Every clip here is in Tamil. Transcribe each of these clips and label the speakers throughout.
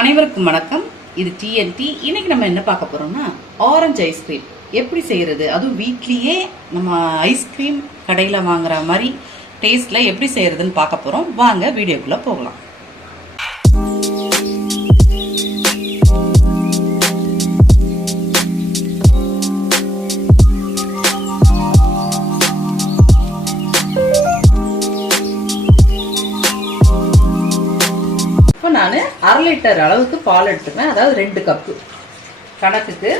Speaker 1: அனைவருக்கும் வணக்கம். இது டிஎன்டி இன்னைக்கு நம்ம என்ன பார்க்க போறோம்னா ஆரஞ்சு ஐஸ்கிரீம் எப்படி செய்யறது? அதுவும் வீட்லயே நம்ம ஐஸ்கிரீம் கடையில் வாங்குற மாதிரி டேஸ்ட்ல எப்படி செய்யறதுன்னு பார்க்க போறோம். வாங்க வீடியோக்குள்ள போகலாம். இப்போ நான் அரை லிட்டர் அளவுக்கு பால் எடுத்துக்கிறேன் அதாவது ரெண்டு கப்பு கணக்குக்கு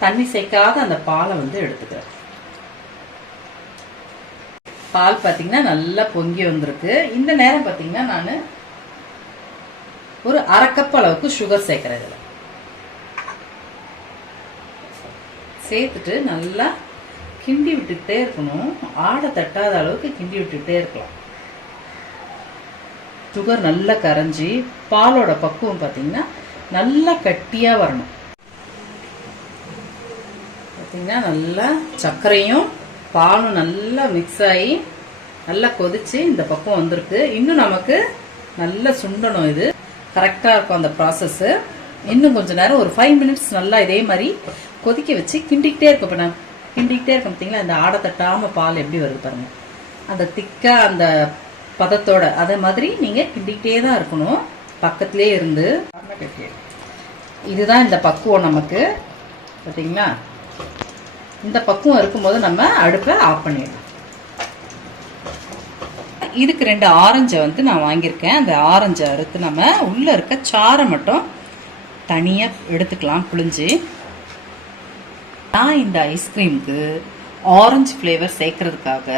Speaker 1: தண்ணி சேர்க்காத அந்த பாலை வந்து எடுத்துக்கிறேன் பால் பார்த்தீங்கன்னா நல்லா பொங்கி வந்திருக்கு. இந்த நேரம் பார்த்தீங்கன்னா நான் ஒரு அரை கப் அளவுக்கு சுகர் சேர்க்குறேன் இதில். சேர்த்துட்டு நல்லா கிண்டி விட்டுக்கிட்டே இருக்கணும். ஆடை தட்டாத அளவுக்கு கிண்டி விட்டுக்கிட்டே இருக்கலாம். சுகர் நல்லா கரைஞ்சி பாலோட பக்குவம் பார்த்தீங்கன்னா நல்லா கட்டியாக வரணும். பார்த்தீங்கன்னா நல்லா சர்க்கரையும் பாலும் நல்லா மிக்ஸ் ஆகி நல்லா கொதிச்சு இந்த பக்கம் வந்திருக்கு. இன்னும் நமக்கு நல்லா சுண்டணும் இது. கரெக்டாக இருக்கும் அந்த ப்ராசஸ்ஸு இன்னும் கொஞ்சம் நேரம் ஒரு ஃபைவ் மினிட்ஸ் நல்லா இதே மாதிரி கொதிக்க வச்சு கிண்டிக்கிட்டே இருக்கும். இப்போ நான் கிண்டிக்கிட்டே இருக்கும் பார்த்தீங்களா? இந்த ஆடை தட்டாமல் பால் எப்படி வருது பாருங்கள் அந்த திக்காக அந்த பதத்தோட. அதே மாதிரி நீங்கள் கிண்டிக்கிட்டே தான் இருக்கணும். பக்கத்துலேயே இருந்து இதுதான் இந்த பக்குவம் நமக்கு. பார்த்தீங்களா இந்த பக்குவம் இருக்கும்போது நம்ம அடுப்பை ஆஃப் பண்ணிடலாம். இதுக்கு ரெண்டு ஆரஞ்சை வந்து நான் வாங்கியிருக்கேன். அந்த ஆரஞ்சை அறுத்து நம்ம உள்ளே இருக்க சாரை மட்டும் தனியாக எடுத்துக்கலாம் புளிஞ்சு நான் இந்த ஐஸ்கிரீமுக்கு ஆரஞ்சு ஃப்ளேவர் சேர்க்கறதுக்காக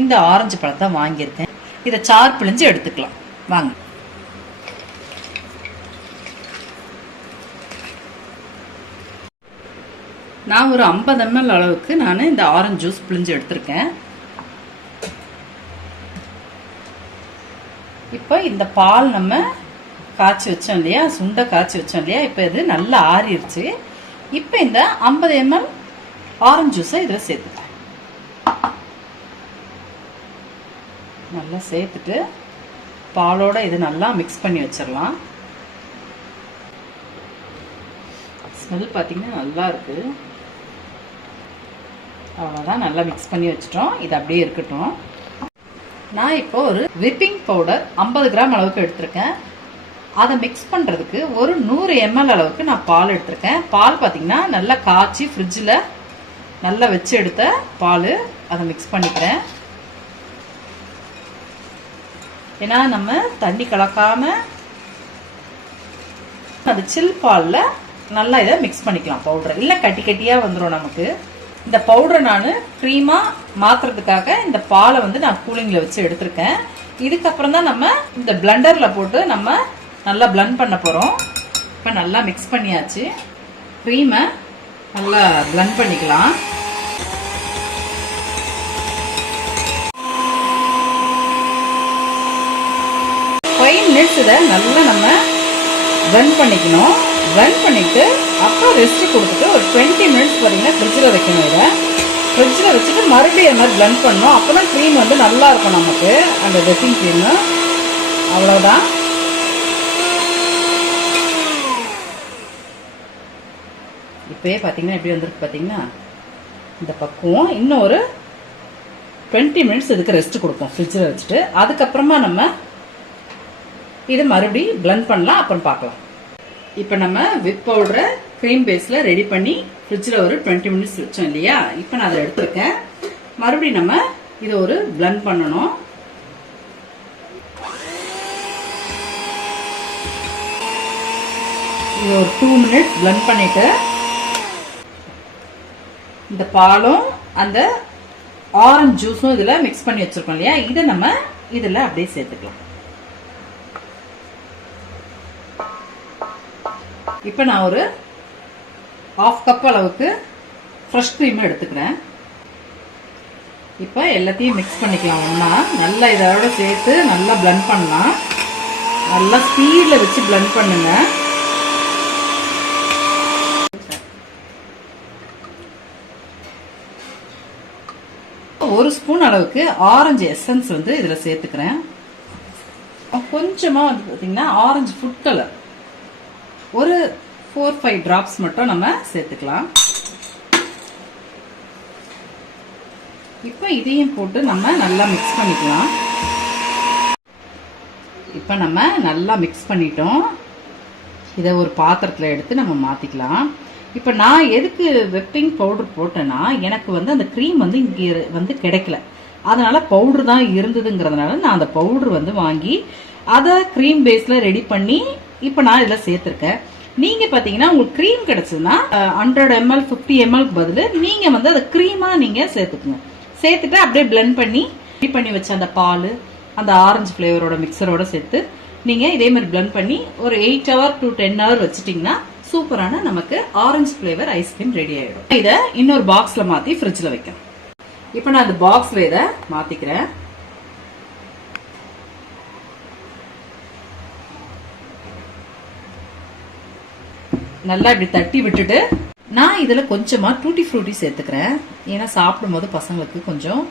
Speaker 1: இந்த ஆரஞ்சு பழத்தை வாங்கியிருக்கேன். இதை சார் பிழிஞ்சு எடுத்துக்கலாம். வாங்க. நான் ஒரு ஐம்பது எம்எல் அளவுக்கு நான் இந்த ஆரஞ்சு ஜூஸ் பிழிஞ்சு எடுத்திருக்கேன். இப்போ இந்த பால் நம்ம காய்ச்சி வச்சோம் இல்லையா? சுண்டை காய்ச்சி வச்சோம் இல்லையா? இப்போ இது நல்லா ஆறிடுச்சு இப்போ இந்த ஐம்பது எம்எல் ஆரஞ்சு ஜூஸை இதில் சேர்த்துக்கிறேன் நல்லா சேர்த்துட்டு பாலோட இது நல்லா மிக்ஸ் பண்ணி வச்சிடலாம் ஸ்மெல் பார்த்தீங்கன்னா நல்லா இருக்குது அவ்வளோதான் நல்லா மிக்ஸ் பண்ணி வச்சிட்டோம். இது அப்படியே இருக்கட்டும். நான் இப்போ ஒரு விப்பிங் பவுடர் ஐம்பது கிராம் அளவுக்கு எடுத்திருக்கேன். அதை மிக்ஸ் பண்ணுறதுக்கு ஒரு நூறு எம்எல் அளவுக்கு நான் பால் எடுத்திருக்கேன். பால் பார்த்திங்கன்னா நல்லா காய்ச்சி ஃப்ரிட்ஜில் நல்லா வச்சு எடுத்த பால். அதை மிக்ஸ் பண்ணிக்கிறேன். ஏன்னா நம்ம தண்ணி கலக்காம அது சில் பாலில் நல்லா இதை மிக்ஸ் பண்ணிக்கலாம் பவுடர் இல்லை கட்டி கட்டியாக வந்துடும் நமக்கு. இந்த பவுடரை நான் க்ரீமாக மாற்றுறதுக்காக இந்த பாலை வந்து நான் கூலிங்கில் வச்சு எடுத்திருக்கேன். இதுக்கப்புறம் தான் நம்ம இந்த பிளண்டரில் போட்டு நம்ம நல்லா பிளண்ட் பண்ண போகிறோம் இப்போ நல்லா மிக்ஸ் பண்ணியாச்சு. க்ரீமை நல்லா பிளண்ட் பண்ணிக்கலாம் ஃபைவ் மினிட்ஸ் இதை நல்லா நம்ம ரன் பண்ணிக்கணும். ரன் பண்ணிவிட்டு அப்புறம் ரெஸ்ட் கொடுத்துட்டு ஒரு டுவெண்ட்டி மினிட்ஸ் பார்த்தீங்கன்னா ஃப்ரிட்ஜில் வைக்கணும் இதை. ஃப்ரிட்ஜில் வச்சுட்டு மறுபடியும் அது மாதிரி பிளண்ட் பண்ணணும். அப்போ தான் க்ரீம் வந்து நல்லா இருக்கும் நமக்கு. அந்த ட்ரெஸ்ஸிங் க்ரீமு அவ்வளோதான் இப்போயே பார்த்தீங்கன்னா எப்படி வந்திருக்கு பார்த்தீங்கன்னா இந்த பக்குவம். இன்னும் ஒரு டுவெண்ட்டி மினிட்ஸ் இதுக்கு ரெஸ்ட் கொடுப்போம். ஃப்ரிட்ஜில் வச்சுட்டு. அதுக்கப்புறமா நம்ம இது மறுபடி பிளண்ட் பண்ணலாம் அப்புறம் பார்க்கலாம். இப்போ நம்ம விப் பவுடரை க்ரீம் பேஸில் ரெடி பண்ணி ஃப்ரிட்ஜில் ஒரு டுவெண்ட்டி மினிட்ஸ் வச்சோம் இல்லையா? இப்போ நான் அதை எடுத்திருக்கேன். மறுபடியும் நம்ம இதை ஒரு பிளண்ட் பண்ணணும். இது ஒரு டூ மினிட்ஸ் பிளண்ட் பண்ணிட்டு இந்த பாலும் அந்த ஆரஞ்சு ஜூஸும் இதில் மிக்ஸ் பண்ணி வச்சுருக்கோம் இல்லையா? இதை நம்ம இதில் அப்படியே சேர்த்துக்கலாம். இப்போ நான் ஒரு ஆஃப் கப் அளவுக்கு ஃப்ரெஷ் க்ரீம் எடுத்துக்கிறேன். இப்போ எல்லாத்தையும் மிக்ஸ் பண்ணிக்கலாம். ஒன்றா நல்லா இதோட சேர்த்து நல்லா பிளண்ட் பண்ணலாம். நல்லா ஸ்பீடில் வச்சு பிளண்ட் பண்ணுங்க. ஒரு ஸ்பூன் அளவுக்கு ஆரஞ்சு எசன்ஸ் வந்து இதில் சேர்த்துக்கிறேன். கொஞ்சமாக வந்து பார்த்தீங்கன்னா ஆரஞ்சு ஃபுட் கலர் ஒரு ஃபோர் ஃபைவ் டிராப்ஸ் மட்டும் நம்ம சேர்த்துக்கலாம். இப்போ இதையும் போட்டு நம்ம நல்லா மிக்ஸ் பண்ணிக்கலாம். இப்போ நம்ம நல்லா மிக்ஸ் பண்ணிட்டோம். இதை ஒரு பாத்திரத்தில் எடுத்து நம்ம மாற்றிக்கலாம் இப்போ நான் எதுக்கு வெப்பிங் பவுடர் போட்டேன்னா எனக்கு வந்து அந்த க்ரீம் வந்து இங்கே வந்து கிடைக்கல. அதனால் பவுடர் தான் இருந்ததுங்கிறதுனால நான் அந்த பவுடர் வந்து வாங்கி அதை க்ரீம் பேஸில் ரெடி பண்ணி இப்போ நான் இதில் சேர்த்துருக்கேன். நீங்கள் பார்த்தீங்கன்னா உங்களுக்கு க்ரீம் கிடச்சதுன்னா ஹண்ட்ரட் எம்எல் ஃபிஃப்டி எம்எல்க்கு பதில் நீங்கள் வந்து அதை க்ரீமாக நீங்கள் சேர்த்துக்கணும் சேர்த்துட்டு அப்படியே பிளெண்ட் பண்ணி ரெடி பண்ணி வச்ச அந்த பால் அந்த ஆரஞ்சு ஃப்ளேவரோட மிக்சரோட சேர்த்து நீங்கள் இதே மாதிரி பிளெண்ட் பண்ணி ஒரு eight hour to ten hour வச்சுட்டிங்கன்னா சூப்பரான நமக்கு ஆரஞ்சு ஃப்ளேவர் ஐஸ்கிரீம் ரெடி ஆயிடும். இதை இன்னொரு பாக்ஸில் மாற்றி ஃப்ரிட்ஜில் வைக்கணும் இப்போ நான் அந்த பாக்ஸில் இதை மாற்றிக்கிறேன் நல்லா இப்படி தட்டி விட்டுட்டு நான் இதில் கொஞ்சமாக டூட்டி ஃப்ரூட்டி சேர்த்துக்கிறேன். ஏன்னா சாப்பிடும்போது பசங்களுக்கு கொஞ்சம்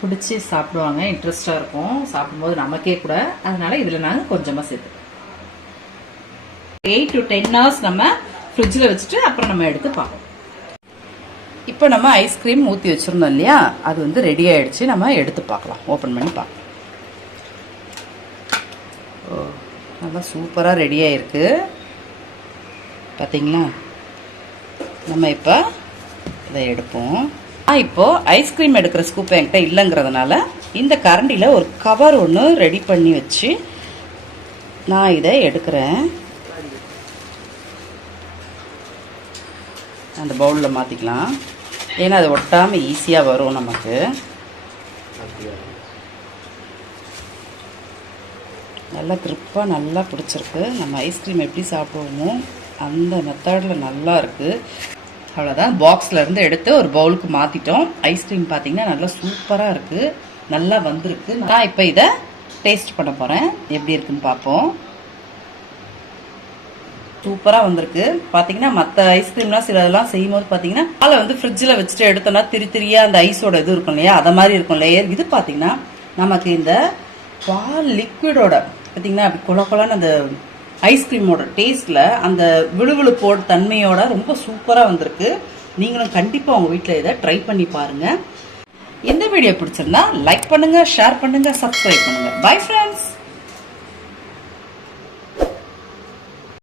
Speaker 1: பிடிச்சி சாப்பிடுவாங்க இன்ட்ரெஸ்டாக இருக்கும். சாப்பிடும்போது நமக்கே கூட. அதனால இதில் நாங்கள் கொஞ்சமாக சேர்த்துக்கிறோம் எயிட் டு டென் ஹவர்ஸ் நம்ம ஃப்ரிட்ஜில் வச்சுட்டு அப்புறம் நம்ம எடுத்து பார்ப்போம். இப்போ நம்ம ஐஸ்கிரீம் ஊற்றி வச்சுருந்தோம் இல்லையா? அது வந்து ரெடி ஆகிடுச்சு நம்ம எடுத்து பார்க்கலாம். ஓப்பன் பண்ணி பார்க்கலாம். ஓ நல்லா சூப்பராக ரெடி ஆகிருக்கு பார்த்தீங்களா நம்ம இப்போ இதை எடுப்போம். நான் இப்போது ஐஸ்கிரீம் எடுக்கிற ஸ்கூப் என்கிட்ட இல்லைங்கிறதுனால இந்த கரண்டியில் ஒரு கவர் ஒன்று ரெடி பண்ணி வச்சு நான் இதை எடுக்கிறேன். அந்த பவுலில் மாற்றிக்கலாம் ஏன்னா அது ஒட்டாமல் ஈஸியாக வரும் நமக்கு. நல்லா க்ரிப்பாக நல்லா பிடிச்சிருக்கு. நம்ம ஐஸ்கிரீம் எப்படி சாப்பிடுவோமோ அந்த மெத்தடில் நல்லா இருக்குது அவ்வளோதான் பாக்ஸ்லேருந்து எடுத்து ஒரு பவுலுக்கு மாற்றிட்டோம் ஐஸ்கிரீம் பார்த்தீங்கன்னா நல்லா சூப்பராக இருக்குது நல்லா வந்திருக்கு. நான் இப்போ இதை டேஸ்ட் பண்ண போகிறேன் எப்படி இருக்குன்னு பார்ப்போம் சூப்பராக வந்திருக்கு. பார்த்தீங்கன்னா மற்ற ஐஸ்கிரீம்லாம் சில இதெல்லாம் செய்யும்போது பார்த்தீங்கன்னா பாலை வந்து ஃப்ரிட்ஜில் வச்சுட்டு எடுத்தோம்னா திரி திரியாக அந்த ஐஸோட இது இருக்கும் இல்லையா? அதை மாதிரி இருக்கும் லேயர் இது பார்த்தீங்கன்னா நமக்கு இந்த பால் லிக்விடோட பார்த்தீங்கன்னா அப்படி கொல கொலன்னு அந்த ஐஸ்கிரீமோட டேஸ்ட்டில் அந்த விழுவிழுப்போட தன்மையோட ரொம்ப சூப்பராக வந்திருக்கு. நீங்களும் கண்டிப்பாக உங்கள் வீட்டில் இதை ட்ரை பண்ணி பாருங்கள் எந்த வீடியோ பிடிச்சிருந்தா லைக் பண்ணுங்கள் ஷேர் பண்ணுங்கள் சப்ஸ்கிரைப் பண்ணுங்கள் பை ஃப்ரெண்ட்ஸ்